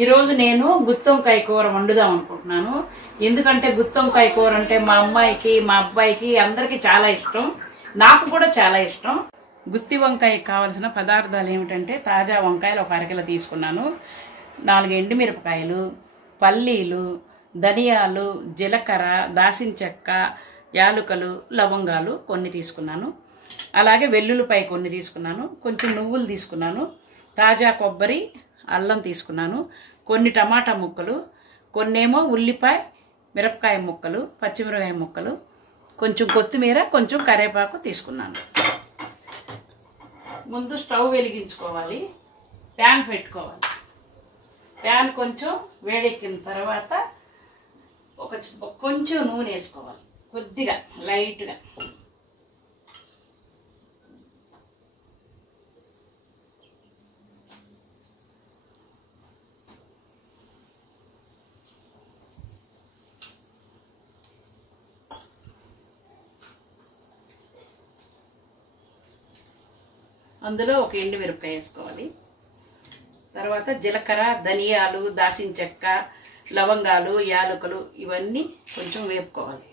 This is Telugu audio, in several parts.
ఈరోజు నేను గుత్తొంకాయ కూర వండుదాం అనుకుంటున్నాను. ఎందుకంటే గుత్తొంకాయ కూర అంటే మా అమ్మాయికి మా అబ్బాయికి అందరికీ చాలా ఇష్టం, నాకు కూడా చాలా ఇష్టం. గుత్తి వంకాయకి కావాల్సిన పదార్థాలు ఏమిటంటే తాజా వంకాయలు ఒక అరకిలో తీసుకున్నాను, 4 ఎండుమిరపకాయలు, పల్లీలు, ధనియాలు, జీలకర్ర, దాల్చిన చెక్క, యాలుకలు, లవంగాలు కొన్ని తీసుకున్నాను. అలాగే వెల్లుల్లిపాయ కొన్ని తీసుకున్నాను, కొంచెం నువ్వులు తీసుకున్నాను, తాజా కొబ్బరి, అల్లం తీసుకున్నాను, కొన్ని టమాటా ముక్కలు, కొన్నేమో ఉల్లిపాయ మిరపకాయ ముక్కలు, పచ్చిమిరపకాయ ముక్కలు, కొంచెం కొత్తిమీర, కొంచెం కరివేపాకు తీసుకున్నాను. ముందు స్టవ్ వెలిగించుకోవాలి, ప్యాన్ పెట్టుకోవాలి. ప్యాన్ కొంచెం వేడెక్కిన తర్వాత కొంచెం నూనె వేసుకోవాలి, కొద్దిగా లైట్గా. అందులో ఒక ఎండుమిరపకాయ వేసుకోవాలి. తర్వాత జీలకర్ర, ధనియాలు, దాల్చిన చెక్క, లవంగాలు, యాలకులు ఇవన్నీ కొంచెం వేపుకోవాలి.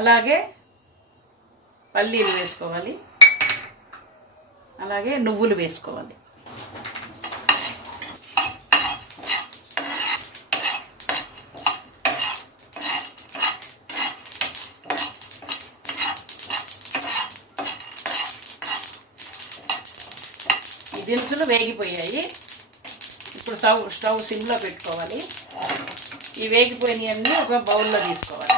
అలాగే పల్లీలు వేసుకోవాలి, అలాగే నువ్వులు వేసుకోవాలి. ఈ దినుసులు వేగిపోయాయి. ఇప్పుడు స్టవ్ సిమ్లో పెట్టుకోవాలి. ఈ వేగిపోయినవన్నీ ఒక బౌల్లో తీసుకోవాలి.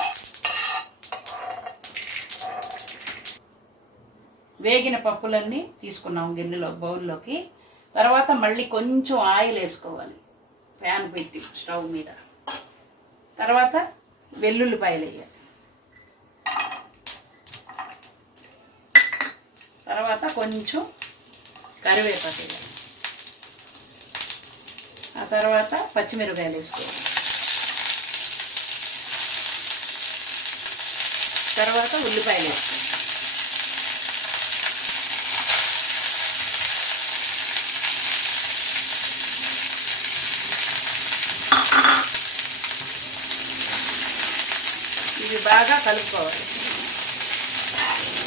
వేగిన పప్పులన్నీ తీసుకున్నాం గిన్నెలో, బౌల్లోకి. తర్వాత మళ్ళీ కొంచెం ఆయిల్ వేసుకోవాలి, ప్యాన్ పెట్టి స్టవ్ మీద. తర్వాత వెల్లుల్లిపాయలు వేయాలి. తర్వాత కొంచెం కరివేపాకు వేయాలి. ఆ తర్వాత పచ్చిమిరపకాయలు వేసుకోవాలి. తర్వాత ఉల్లిపాయలు వేసుకోవాలి. ఇవి బాగా కలుపుకోవాలి.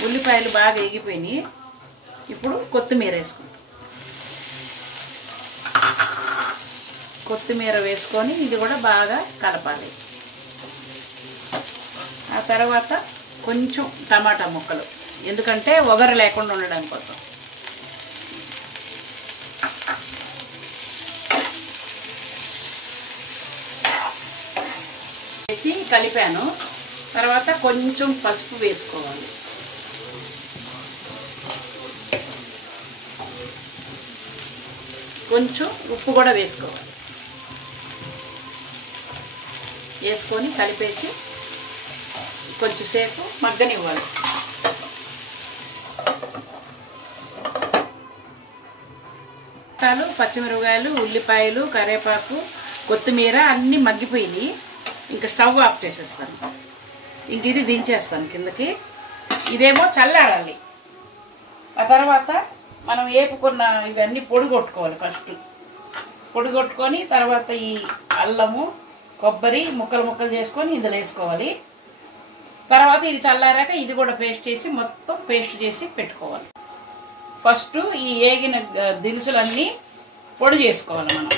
ఉల్లిపాయలు బాగా ఎగిపోయినాయి. ఇప్పుడు కొత్తిమీర వేసుకుంటాం. కొత్తిమీర వేసుకొని ఇది కూడా బాగా కలపాలి. ఆ తర్వాత కొంచెం టమాటా ముక్కలు, ఎందుకంటే ఒగరు లేకుండా ఉండడం కోసం. వేసి కలిపాను. తర్వాత కొంచెం పసుపు వేసుకోవాలి. కొంచెం ఉప్పు కూడా వేసుకోవాలి. వేసుకొని కలిపేసి కొంచెం సేపు మగ్గనివ్వాలి. పచ్చిమిరపకాయలు, ఉల్లిపాయలు, కరివేపాకు, కొత్తిమీర అన్నీ మగ్గిపోయినాయి. ఇంకా స్టవ్ ఆఫ్ చేసేస్తాను. ఇంక ఇది దించేస్తాను కిందకి. ఇదేమో చల్లారాలి. ఆ తర్వాత మనం వేపుకున్న ఇవన్నీ పొడి కొట్టుకోవాలి. ఫస్ట్ పొడి కొట్టుకొని తర్వాత ఈ అల్లము, కొబ్బరి ముక్కలు ముక్కలు చేసుకొని ఇందులో వేసుకోవాలి. తర్వాత ఇది చల్లారాక ఇది కూడా పేస్ట్ చేసి మొత్తం పేస్ట్ చేసి పెట్టుకోవాలి. ఫస్ట్ ఈ వేగిన దినుసులన్నీ పొడి చేసుకోవాలి మనం.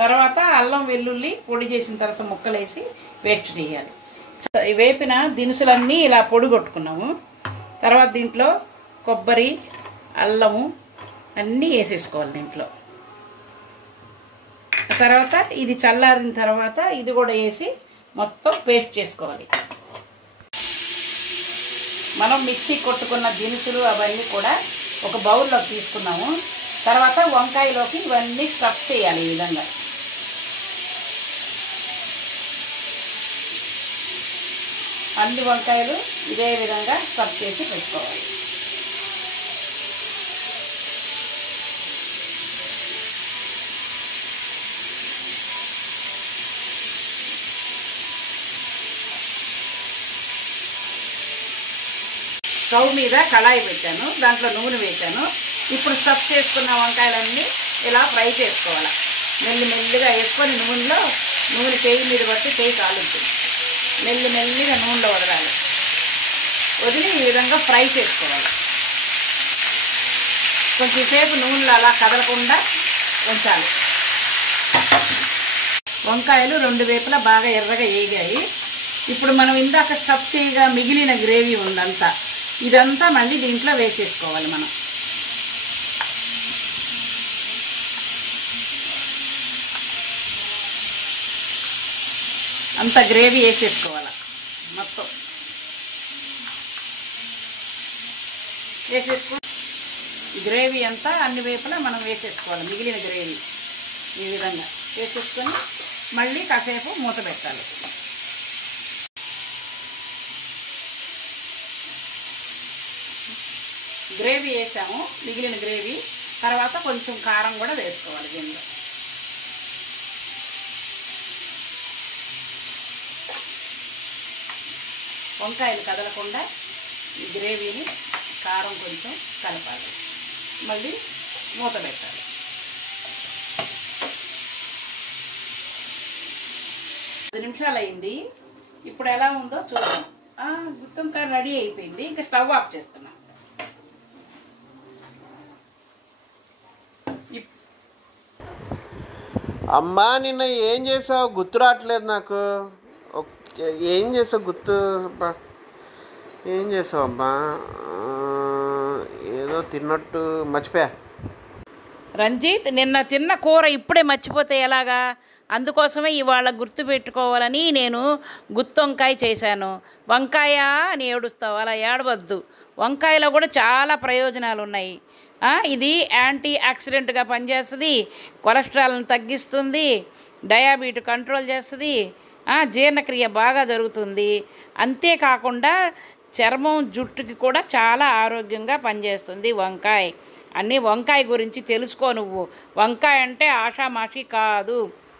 తర్వాత అల్లం వెల్లుల్లి పొడి చేసిన తర్వాత ముక్కలు వేసి పేస్ట్ చేయాలి. వేపిన దినుసులన్నీ ఇలా పొడి కొట్టుకున్నాము. తర్వాత దీంట్లో కొబ్బరి, అల్లము అన్నీ వేసేసుకోవాలి దీంట్లో. తర్వాత ఇది చల్లారిన తర్వాత ఇది కూడా వేసి మొత్తం పేస్ట్ చేసుకోవాలి. మనం మిక్సీ కొట్టుకున్న దినుసులు అవన్నీ కూడా ఒక బౌల్లోకి తీసుకున్నాము. తర్వాత వంకాయలోకి ఇవన్నీ స్టఫ్ చేయాలి. ఈ విధంగా అన్ని వంకాయలు ఇదే విధంగా స్టఫ్ చేసి పెట్టుకోవాలి. స్టవ్ మీద కళాయి పెట్టాను, దాంట్లో నూనె వేసాను. ఇప్పుడు స్టఫ్ చేసుకున్న వంకాయలన్నీ ఇలా ఫ్రై చేసుకోవాలి. మెల్లిగా వేసుకొని నూనె చేయి మీద పట్టి చేయి కాలుతుంది. మెల్లిగా నూనెలో వదిలి ఈ విధంగా ఫ్రై చేసుకోవాలి. కొంచెంసేపు నూనెలో అలా కదలకుండా ఉంచాలి. వంకాయలు 2 వైపులా బాగా ఎర్రగా వేగాయి. ఇప్పుడు మనం ఇందాక స్టఫ్ చేయగా మిగిలిన గ్రేవీ ఉందంతా, ఇదంతా మళ్ళీ దీంట్లో వేసేసుకోవాలి. మనం అంత గ్రేవీ వేసేసుకోవాలి. మొత్తం వేసేసుకొని గ్రేవీ అంతా అన్ని వైపులా మనం వేసేసుకోవాలి. మిగిలిన గ్రేవీ ఈ విధంగా వేసేసుకొని మళ్ళీ కాసేపు మూత పెట్టాలి. గ్రేవీ వేసాము, మిగిలిన గ్రేవీ. తర్వాత కొంచెం కారం కూడా వేసుకోవాలి దీనిలో. వంకాయలు కదలకుండా ఈ గ్రేవీని కారం కొంచెం కలపాలి. మళ్ళీ మూత పెట్టాలి. 10 నిమిషాలు అయింది. ఇప్పుడు ఎలా ఉందో చూద్దాం. గుత్తి వంకాయ రెడీ అయిపోయింది. ఇంకా స్టవ్ ఆఫ్ చేస్తున్నాం. అమ్మా నిన్న ఏం చేసావు గుర్తు రావట్లేదు నాకు. ఓకే, ఏం చేసావు ఏం చేసావు అమ్మా? ఏదో తిన్నట్టు మర్చిపోయా. రంజిత్, నిన్న తిన్న కూర ఇప్పుడే మర్చిపోతే ఎలాగా? అందుకోసమే ఇవాళ గుర్తు పెట్టుకోవాలని నేను గుత్తి వంకాయ చేశాను. వంకాయ అని ఏడుస్తావు, అలా ఏడవద్దు. వంకాయలో కూడా చాలా ప్రయోజనాలు ఉన్నాయి. ఇది యాంటీ ఆక్సిడెంట్గా పనిచేస్తుంది, కొలెస్ట్రాల్ని తగ్గిస్తుంది, డయాబెటీస్ కంట్రోల్ చేస్తుంది, జీర్ణక్రియ బాగా జరుగుతుంది. అంతేకాకుండా చర్మం జుట్టుకి కూడా చాలా ఆరోగ్యంగా పనిచేస్తుంది వంకాయ. అన్నీ వంకాయ గురించి తెలుసుకో నువ్వు. వంకాయ అంటే ఆషామాషి కాదు.